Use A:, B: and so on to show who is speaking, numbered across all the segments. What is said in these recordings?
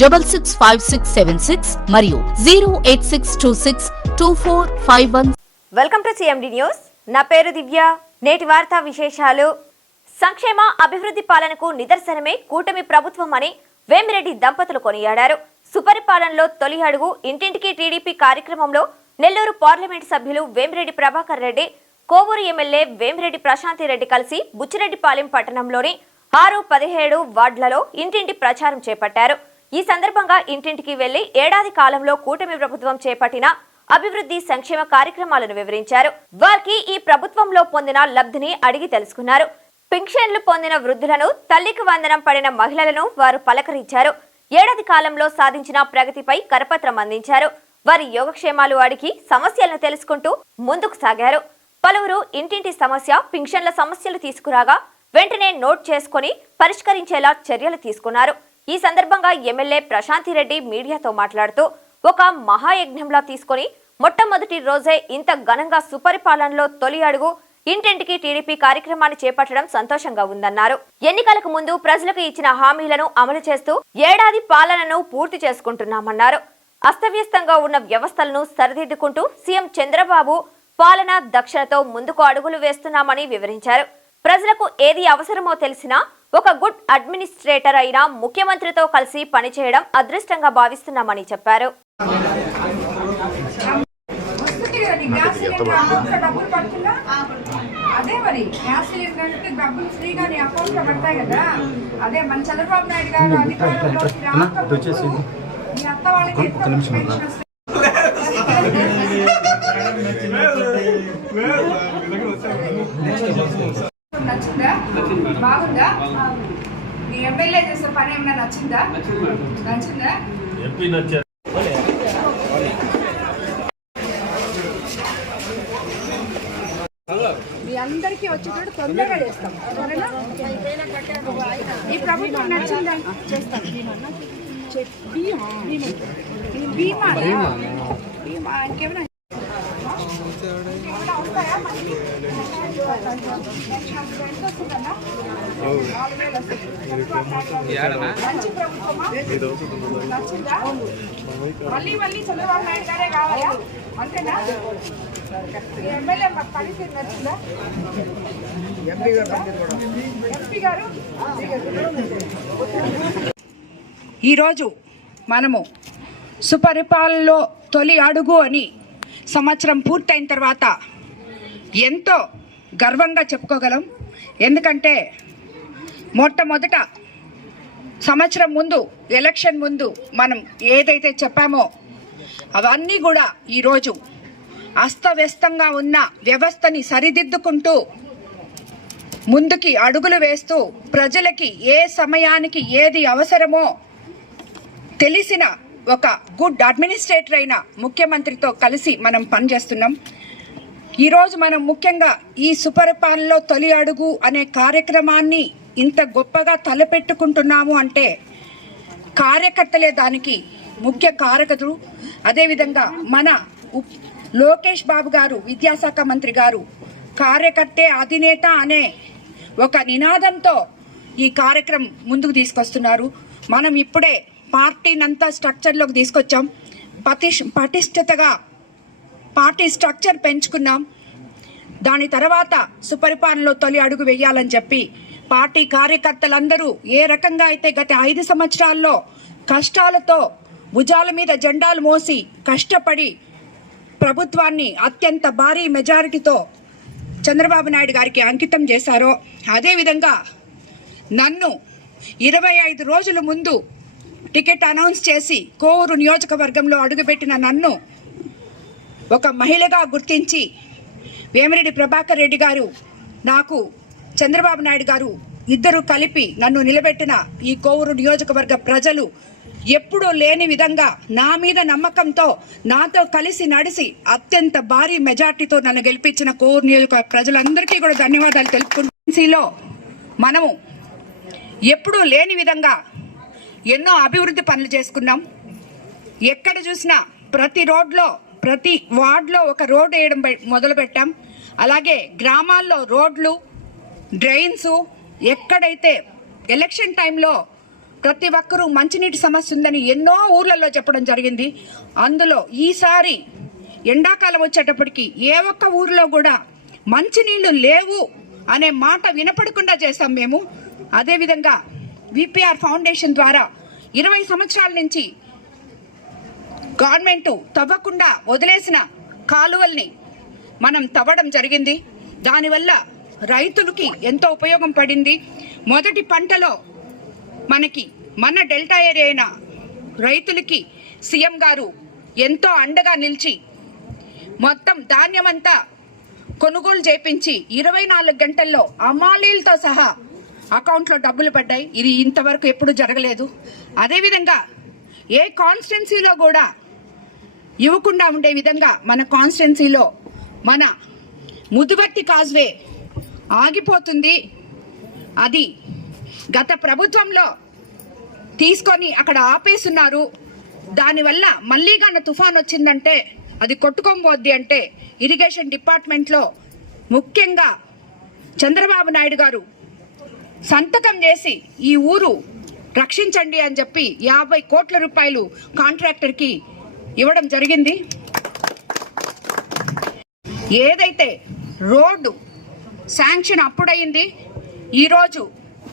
A: double six five six seven six మరియు zero eight six two six two four five one
B: welcome to CMD news నా పేరు దివ్య. నేటి వార్తా విశేషాలు. సంక్షేమ అభివృద్ధి పాలనకు నిదర్శనమే కూటమి ప్రభుత్వం అని వేమిరెడ్డి దంపతులు కొనియాడారు. సుపరిపాలనలో తొలి అడుగు ఇంటింటికి టీడీపీ కార్యక్రమంలో నెల్లూరు పార్లమెంట్ సభ్యులు వేమిరెడ్డి ప్రభాకర్ రెడ్డి కోవూరు ఎమ్మెల్యే వేమిరెడ్డి ప్రశాంతి రెడ్డి కలిసి బుచ్చిరెడ్డిపాలెం పట్టణంలోని ఆరు పదిహేడు వార్డులలో ఇంటింటి ప్రచారం చేపట్టారు. ఈ సందర్భంగా ఇంటింటికి వెళ్ళి ఏడాది కాలంలో కూటమి ప్రభుత్వం చేపట్టిన అభివృద్ధి సంక్షేమ కార్యక్రమాలను వివరించారు. వారికి ఈ ప్రభుత్వంలో పొందిన లబ్ధిని అడిగి తెలుసుకున్నారు. పింఛన్లు పొందిన వృద్ధులను తల్లికి వందనం పడిన మహిళలను వారు పలకరించారు. ఏడాది కాలంలో సాధించిన ప్రగతిపై కరపత్రం అందించారు. వారి యోగక్షేమాలు అడిగి సమస్యలను తెలుసుకుంటూ ముందుకు సాగారు. పలువురు ఇంటింటి సమస్య పింఛన్ల సమస్యలు తీసుకురాగా వెంటనే నోట్ చేసుకుని పరిష్కరించేలా చర్యలు తీసుకున్నారు. ఈ సందర్భంగా ఎమ్మెల్యే ప్రశాంతిరెడ్డి మీడియాతో మాట్లాడుతూ ఒక మహాయజ్ఞంలా తీసుకొని మొట్టమొదటి రోజే ఇంత ఘనంగా సుపరిపాలనలో తొలి అడుగు ఇంటింటికి టీడీపీ కార్యక్రమాన్ని చేపట్టడం సంతోషంగా ఉందన్నారు. ఎన్నికలకు ముందు ప్రజలకు ఇచ్చిన హామీలను అమలు చేస్తూ ఏడాది పాలనను పూర్తి చేసుకుంటున్నామన్నారు. అస్తవ్యస్తంగా ఉన్న వ్యవస్థలను సరిదిద్దుకుంటూ సీఎం చంద్రబాబు పాలన దక్షతతో ముందుకు అడుగులు వేస్తున్నామని వివరించారు. ప్రజలకు ఏది అవసరమో తెలిసినా ఒక గుడ్ అడ్మినిస్ట్రేటర్ అయిన ముఖ్యమంత్రితో కలిసి పనిచేయడం అదృష్టంగా భావిస్తున్నామని చెప్పారు
C: అదే మరి గ్యాస్ సిలిండర్ డబ్బులు ఫ్రీగా నీ అకౌంట్లో పడతాయి కదా అదే మన చంద్రబాబు నాయుడు గారు అధికారంలో రాకముందు మీ అత్త వాళ్ళకి పెన్షన్ నచ్చిందా? బాగుందా? నీ ఎమ్మెల్యే చేసే పని ఏమైనా నచ్చిందా? నచ్చిందా మీ అందరికీ వచ్చేటట్టు తొందరగా చేస్తాం. సరేనా? ఈ ప్రభుత్వం నచ్చిందా? చేస్తాం. చే- బీమా. బీమా బీమా. ఇంకేమైనా? మళ్ళీ? మళ్ళీ చంద్రబాబు నాయుడు గారే కావాలా అంతేనా ఎమ్మెల్యే మాకు పనితీరు నచ్చిందా ఎంపీ గారు ఈరోజు మనము సుపరిపాలనలో తొలి అడుగు అని సంవత్సరం పూర్తయిన తర్వాత ఎంతో గర్వంగా చెప్పుకోగలం. ఎందుకంటే మొట్టమొదట సంవత్సరం ముందు ఎలక్షన్ ముందు మనం ఏదైతే చెప్పామో అవన్నీ కూడా ఈరోజు అస్తవ్యస్తంగా ఉన్న వ్యవస్థని సరిదిద్దుకుంటూ ముందుకి అడుగులు వేస్తూ ప్రజలకి ఏ సమయానికి ఏది అవసరమో తెలిసిన ఒక గుడ్ అడ్మినిస్ట్రేటర్ అయిన ముఖ్యమంత్రితో కలిసి మనం పనిచేస్తున్నాం. ఈరోజు మనం ముఖ్యంగా ఈ సుపరిపాలనలో తొలి అడుగు అనే కార్యక్రమాన్ని ఇంత గొప్పగా తలపెట్టుకుంటున్నాము అంటే కార్యకర్తలే దానికి ముఖ్య కారకతులు అదేవిధంగా మన లోకేష్ బాబు గారు విద్యాశాఖ మంత్రి గారు కార్యకర్తే అధినేత అనే ఒక నినాదంతో ఈ కార్యక్రమం ముందుకు తీసుకొస్తున్నారు. మనం ఇప్పుడే పార్టీనంతా స్ట్రక్చర్లోకి తీసుకొచ్చాం. పటిష్ పటిష్టతగా పార్టీ స్ట్రక్చర్ పెంచుకున్నాం. దాని తర్వాత సుపరిపాలనలో తొలి అడుగు వేయాలని చెప్పి పార్టీ కార్యకర్తలందరూ ఏ రకంగా అయితే గత ఐదు సంవత్సరాల్లో కష్టాలతో భుజాల మీద జెండాలు మోసి కష్టపడి ప్రభుత్వాన్ని అత్యంత భారీ మెజారిటీతో చంద్రబాబు నాయుడు గారికి అంకితం చేశారో అదేవిధంగా నన్ను ఇరవై ఐదు రోజుల ముందు టికెట్ అనౌన్స్ చేసి కోవూరు నియోజకవర్గంలో అడుగుపెట్టిన నన్ను ఒక మహిళగా గుర్తించి వేమిరెడ్డి ప్రభాకర్ రెడ్డి గారు నాకు చంద్రబాబు నాయుడు గారు ఇద్దరు కలిపి నన్ను నిలబెట్టిన ఈ కోవూరు నియోజకవర్గ ప్రజలు ఎప్పుడూ లేని విధంగా నా మీద నమ్మకంతో నాతో కలిసి నడిసి అత్యంత భారీ మెజార్టీతో నన్ను గెలిపించిన కోవూరు నియోజకవర్గ ప్రజలందరికీ కూడా ధన్యవాదాలు తెలుపుకుంటూ మనము ఎప్పుడూ లేని విధంగా ఎన్నో అభివృద్ధి పనులు చేసుకున్నాం. ఎక్కడ చూసినా ప్రతి రోడ్లో ప్రతి వార్డులో ఒక రోడ్ వేయడం పె- మొదలుపెట్టాం అలాగే గ్రామాల్లో రోడ్లు డ్రైన్స్ ఎక్కడైతే ఎలక్షన్ టైంలో ప్రతి ఒక్కరూ మంచినీటి సమస్య ఉందని ఎన్నో ఊర్లలో చెప్పడం జరిగింది. అందులో ఈసారి ఎండాకాలం వచ్చేటప్పటికి ఏ ఒక్క ఊరిలో కూడా మంచినీళ్ళు లేవు అనే మాట వినపడకుండా చేశాం మేము. అదేవిధంగా విపిఆర్ ఫౌండేషన్ ద్వారా ఇరవై సంవత్సరాల నుంచి గవర్నమెంట్ తవ్వకుండా వదిలేసిన కాలువల్ని మనం తవ్వడం జరిగింది. దానివల్ల రైతులకి ఎంతో ఉపయోగం పడింది. మొదటి పంటలో మనకి మన డెల్టా ఏరియా అయిన రైతులకి సీఎం గారు ఎంతో అండగా నిలిచి మొత్తం ధాన్యమంతా కొనుగోలు చేపించి ఇరవై నాలుగు గంటల్లో అమాలీలతో సహా అకౌంట్లో డబ్బులు పడ్డాయి. ఇది ఇంతవరకు ఎప్పుడు జరగలేదు. అదేవిధంగా ఏ కాన్స్టిట్యున్సీలో కూడా ఇవ్వకుండా ఉండే విధంగా మన కాన్స్టిట్యున్సీలో మన ముదువర్తి కాజ్వే ఆగిపోతుంది. అది గత ప్రభుత్వంలో తీసుకొని అక్కడ ఆపేస్తున్నారు. దానివల్ల మళ్ళీ గాన తుఫాన్ వచ్చిందంటే అది కొట్టుకోబోద్ది అంటే ఇరిగేషన్ డిపార్ట్మెంట్లో ముఖ్యంగా చంద్రబాబు నాయుడు గారు సంతకం చేసి ఈ ఊరు రక్షించండి అని చెప్పి యాభై కోట్ల రూపాయలు కాంట్రాక్టర్కి ఇవ్వడం జరిగింది. ఏదైతే రోడ్డు శాంక్షన్ అప్పుడయింది ఈరోజు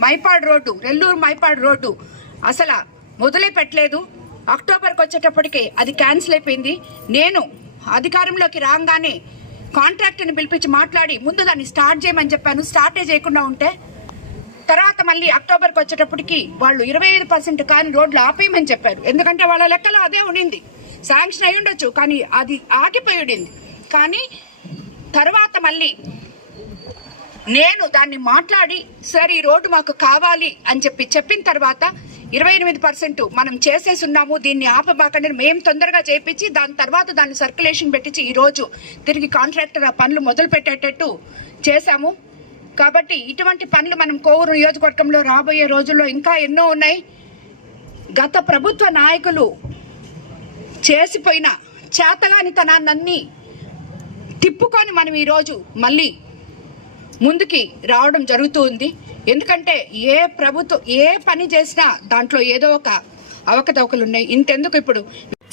C: మైపాడ్ రోడ్డు రెల్లూరు మైపాడ్ రోడ్డు అసలు మొదలే పెట్టలేదు అక్టోబర్కి వచ్చేటప్పటికే అది క్యాన్సిల్ అయిపోయింది. నేను అధికారంలోకి రాగానే కాంట్రాక్టర్ని పిలిపించి మాట్లాడి ముందు దాన్ని స్టార్ట్ చేయమని చెప్పాను. స్టార్టే చేయకుండా ఉంటే తర్వాత మళ్ళీ అక్టోబర్కి వచ్చేటప్పటికి వాళ్ళు ఇరవై ఐదు పర్సెంట్ కానీ రోడ్లు ఆపేయమని చెప్పారు. ఎందుకంటే వాళ్ళ లెక్కలో అదే ఉండింది శాంక్షన్ అయి ఉండొచ్చు కానీ అది ఆగిపోయిండింది కానీ తర్వాత మళ్ళీ నేను దాన్ని మాట్లాడి సార్ ఈ రోడ్డు మాకు కావాలి అని చెప్పి చెప్పిన తర్వాత ఇరవై ఎనిమిది పర్సెంట్ మనం చేసేసి ఉన్నాము దీన్ని ఆపబాకండి మేము తొందరగా చేయించి దాని తర్వాత దాన్ని సర్క్యులేషన్ పెట్టించి ఈరోజు తిరిగి కాంట్రాక్టర్ ఆ పనులు మొదలు పెట్టేటట్టు చేశాము. కాబట్టి ఇటువంటి పనులు మనం కోవూరు నియోజకవర్గంలో రాబోయే రోజుల్లో ఇంకా ఎన్నో ఉన్నాయి. గత ప్రభుత్వ నాయకులు చేసిపోయిన చేతగానితనాన్ని తిప్పుకొని మనం ఈరోజు మళ్ళీ ముందుకి రావడం జరుగుతూ ఉంది ఎందుకంటే ఏ ప్రభుత్వం ఏ పని చేసినా దాంట్లో ఏదో ఒక అవకతవకలు ఉన్నాయి. ఇంతెందుకు ఇప్పుడు?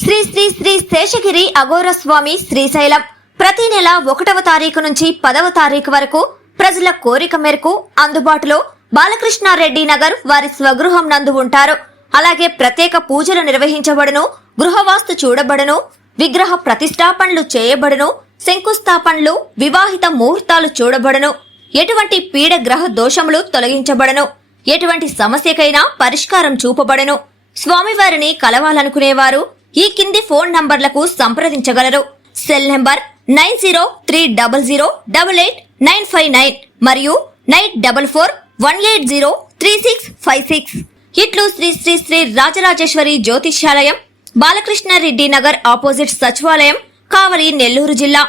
B: శ్రీ శ్రీ శ్రీ శేషగిరి అఘోర స్వామి శ్రీశైలం ప్రతి నెల ఒకటవ తారీఖు నుంచి పదవ తారీఖు వరకు ప్రజల కోరిక మేరకు అందుబాటులో బాలకృష్ణారెడ్డి నగర్ వారి స్వగృహం నందు ఉంటారు. అలాగే ప్రత్యేక పూజలు నిర్వహించబడును గృహవాస్తు చూడబడును విగ్రహ ప్రతిష్టాపనలు చేయబడును శంకుస్థాపనలు వివాహిత ముహూర్తాలు చూడబడును. ఎటువంటి పీడ గ్రహ దోషములు తొలగించబడను. ఎటువంటి సమస్యకైనా పరిష్కారం చూపబడను. స్వామివారిని కలవాలనుకునేవారు ఈ కింది ఫోన్ నంబర్లకు సంప్రదించగలరు. Cell number nine zero three double zero double eight nine five nine మరియు nine double four one eight zero three six five six. హిట్లు శ్రీ శ్రీ శ్రీ రాజరాజేశ్వరి జ్యోతిష్యాలయం బాలకృష్ణారెడ్డి నగర్ ఆపోజిట్ సచివాలయం కావలి నెల్లూరు జిల్లా.